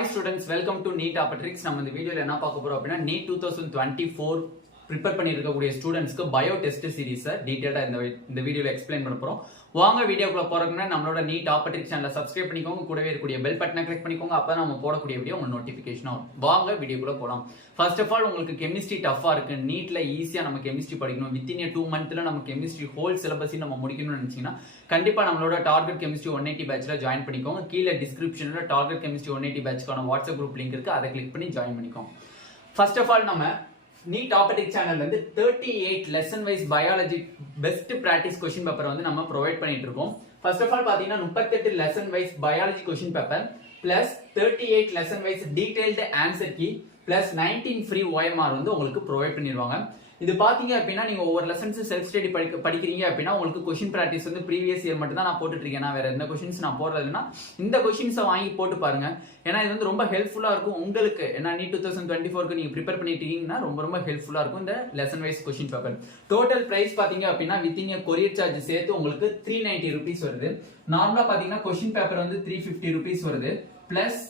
Hi students, welcome to Neet Tricks. நம்ம இந்த வீடியோல என்ன பார்க்க போறோம் அப்படினா Neet 2024 prepare பண்ணிருக்கக்கூடிய ஸ்டூடண்ட்ஸ்க்கு பயோ டெஸ்ட் சீரிஸ் டீடைலா இந்த வீடியோல எக்ஸ்பிளைன் பண்ண போறோம். வாங்க வீடியோக்குள்ள போறதுக்கு முன்னாடி நம்மளோட Neet Tricks சேனலை சப்ஸ்கிரைப் பண்ணிக்கோங்க, கூடவே இருக்கக்கூடிய பெல் பட்டனை கிளிக் பண்ணிக்கோங்க. அப்பதான் நம்ம போடக்கூடிய வீடியோ உங்களுக்கு நோட்டிஃபிகேஷன் வரும். வாங்க வீடியோக்குள்ள போலாம். ஃபர்ஸ்ட் ஆஃப் ஆல் உங்களுக்கு கெமிஸ்ட்ரி டஃபா இருக்கு, நீட்ல ஈஸியா நம்ம கெமிஸ்ட்ரி படிக்கணும், வித்தின் 2 மந்த்ல நம்ம கெமிஸ்ட்ரி ஹோல் சிலபஸையும் நம்ம முடிக்கணும்னு நினைச்சீங்கன்னா கண்டிப்பா நம்மளோட டார்கெட் கெமிஸ்ட்ரி 180 பேட்ச்ல ஜாயின் பண்ணிக்கோங்க. கீழே டிஸ்கிரிப்ஷன்ல டார்கெட் கெமிஸ்ட்ரி 180 பேட்ச்க்கான வாட்ஸ்அப் குரூப் லிங்க் இருக்கு, அதை கிளிக் பண்ணி ஜாயின் பண்ணிக்கோங்க. ஃபர்ஸ்ட் ஆஃப் ஆல் நம்ம நீட் டாபிக் சேனல்ல இருந்து 38 lesson wise biology best practice question paper வந்து நம்ம ப்ரொவைட் பண்ணிட்டு இருக்கோம். ஃபர்ஸ்ட் ஆஃப் ஆல் பாத்தீங்கன்னா 38 lesson wise biology question paper plus 38 lesson wise detailed answer key plus 19 free OMR வந்து உங்களுக்கு ப்ரொவைட் பண்ணிடுவாங்க. இது பாத்தீங்க அப்படின்னா நீங்க ஒவ்வொரு லெசன்ஸ் செல்ஃப் ஸ்டடி படிக்கிறீங்க அப்படின்னா உங்களுக்கு கொஸ்டின் பிராக்டிஸ் வந்து ப்ரீவியஸ் இயர் மட்டும் தான் நான் போட்டுட்டு இருக்கேன். வேற எந்த கொஸ்டின்ஸ் நான் போடுறதுன்னா இந்த கொஸ்டின்ஸை வாங்கி போட்டு பாருங்க. ஏன்னா இது வந்து ரொம்ப ஹெல்ப்ஃபுல்லா இருக்கும் உங்களுக்கு. ஏன்னா நீட் 2024க்கு நீங்க ப்ரிப்பேர் பண்ணிட்டு இருக்கீங்கன்னா ரொம்ப ஹெல்ப்ஃபுல்லா இருக்கும் இந்த lesson wise question paper. Total price பாத்தீங்க அப்படின்னா வித்தின் கொரியர் சார்ஜ் சேர்த்து உங்களுக்கு 390 rupees வருது. நார்மலா பாத்தீங்கன்னா கொஸ்டின் பேப்பர் வந்து 350 rupees வருது, பிளஸ்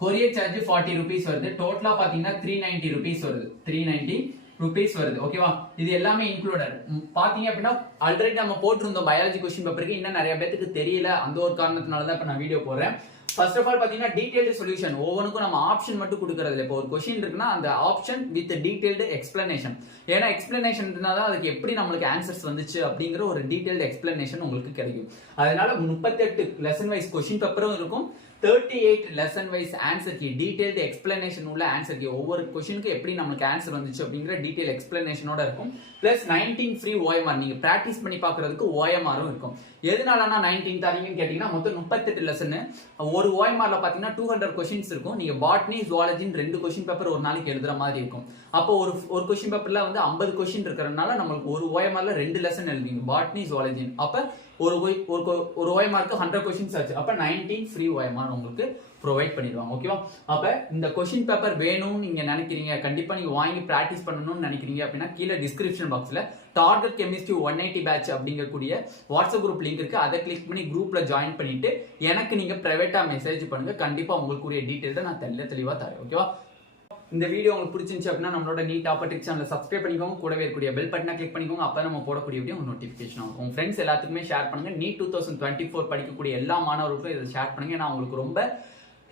கொரியர் சார்ஜ் 40 rupees வருது. டோட்டலா பாத்தீங்கன்னா 390 rupees வருது. 390 rupees வருது. ஓகேவா? இது எல்லாமே இன்க்ளூடட். பாத்தீங்க அப்படின்னா ஆல்ரெடி நம்ம போட்டிருந்தோம் பயாலஜி கொஸ்டின் பேப்பருக்கு, இன்னும் நிறைய பேருக்கு தெரியல. அந்த ஒரு காரணத்தினால தான் இப்ப நான் வீடியோ போடுறேன். ஃபர்ஸ்ட் ஆஃப் ஆல் பாத்தீங்கன்னா டீடைல்டு சொல்யூஷன், ஒவ்வொன்றுக்கும் நம்ம ஆப்ஷன் மட்டும் கொடுக்கறது இல்லை. இப்போ ஒரு கொஸ்டின் இருக்குன்னா அந்த ஆப்ஷன் வித் டீடைல்டு எக்ஸ்பிளனேஷன். ஏன்னா எக்ஸ்பிளனேஷன் இருந்தாதான் அதுக்கு எப்படி நம்மளுக்கு ஆன்சர்ஸ் வந்துச்சு அப்படிங்கிற ஒரு டீடைல்டு எக்ஸ்பிளனேஷன் உங்களுக்கு கிடைக்கும். அதனால 38 லெசன் வைஸ் கொஸ்டின் பேப்பரும் இருக்கும், 38 lesson wise answer key, detailed explanation உள்ள ஆன்சர் கீ, ஒவ்வொரு கொஸ்டினுக்கு எப்படி நமக்கு ஆன்சர் வந்துச்சு அப்படிங்கிற டீடைல் எக்ஸ்பிளனேஷனோட இருக்கும். பிளஸ் 19 ஃப்ரீ OMR, நீங்க பிராக்டிஸ் பண்ணி பாக்குறதுக்கு OMR-ம் இருக்கும். எதனாலனா 19 தரீங்கன்னு கேட்டீங்கன்னா மொத்தம் 38 லெசன், ஒரு OMR-ல பாத்தீங்கன்னா 200 கொஸ்டின்ஸ் இருக்கும். நீங்க பாட்னி ஜுவாலஜின்னு 2 கொஸ்டின் பேப்பர் ஒரு நாளைக்கு எழுதுற மாதிரி இருக்கும். அப்போ ஒரு கொஸ்டின் பேப்பர்ல வந்து 50 கொஸ்டின் இருக்கிறதுனால நம்மளுக்கு ஒரு OMR-ல 2 லெசன் எழுதுவீங்க, பாட்னி ஜுவாலஜி. அப்ப ஒரு OMR-க்கு 100 கொஸ்டின்ஸ் ஆச்சு. அப்ப 19 ஃப்ரீ OMR உங்களுக்கு ப்ரொவைட் பண்ணிடுவாங்க. ஓகேவா? அப்ப இந்த கொஸ்டின் பேப்பர் வேணும்னு நீங்க நினைக்கிறீங்க, கண்டிப்பா நீங்க வாங்கி பிராக்டிஸ் பண்ணணும்னு நினைக்கிறீங்க அப்படின்னா கீழே டிஸ்கிரிப்ஷன் பாக்ஸ்ல டார்கெட் கெமிஸ்ட்ரி 180 பேட்ச் அப்படிங்கக்கூடிய வாட்ஸ்அப் குரூப் லிங்க் இருக்கு, அதை கிளிக் பண்ணி குரூப்ல ஜாயின் பண்ணிட்டு எனக்கு நீங்க பிரைவேட்டா மெசேஜ் பண்ணுங்க. கண்டிப்பா உங்களுக்குரிய டீடைல்ஸ் நான் தெளிவா தரேன். ஓகேவா? இந்த வீடியோ உங்களுக்கு பிடிச்சிருந்துச்சு அப்படின்னா நம்மளோட நீட் டாபிக் சேனலை சப்ஸ்கிரைப் பண்ணிக்கோங்க, கூடவே இருக்கக்கூடிய பெல் பட்டனை கிளிக் பண்ணிக்கோங்க. அப்போ நம்ம போடக்கூடிய வீடியோ உங்களுக்கு நோட்டிஃபிகேஷன் ஆகும். உங்க ஃப்ரெண்ட்ஸ் எல்லாத்துக்குமே ஷேர் பண்ணுங்க. நீட் 2024 படிக்கக்கூடிய எல்லா மாணவர்களுக்கும் இதை ஷேர் பண்ணுங்க. ஏன்னா உங்களுக்கு ரொம்ப